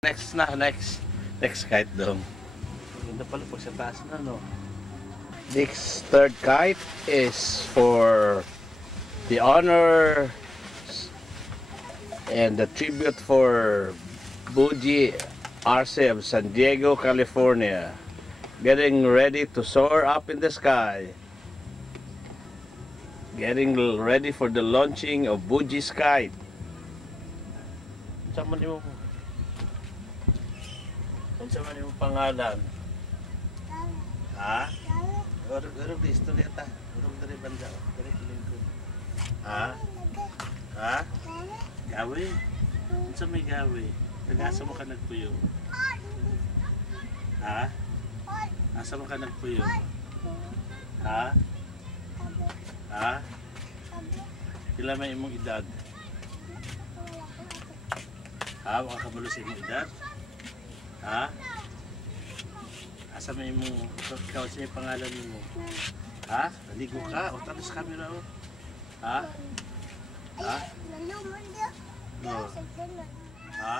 Next kite daw. Ganda pala po sa taas na, no? This third kite is for the honor and the tribute for Buji Arce of San Diego, California. Getting ready to soar up in the sky. Getting ready for the launching of Buji's kite. Sama niyo mo. Sa man yung pangalan? Ha? Urog dito lihat ah. Urog dari banda. Dari lingkod. Ha? Ha? Gawi? Unsa may gawi? Nag-asa mo ka nagpuyo? Ha? Asa mo ka nagpuyo? Ha? Ha? Pila may imong edad? Ha? Wala ka sa imong edad? Ha? Asa may mo, ikaw siya yung pangalan mo. Ha? Naligo ka? O talo sa camera o. Ha? Ha? No. Ha?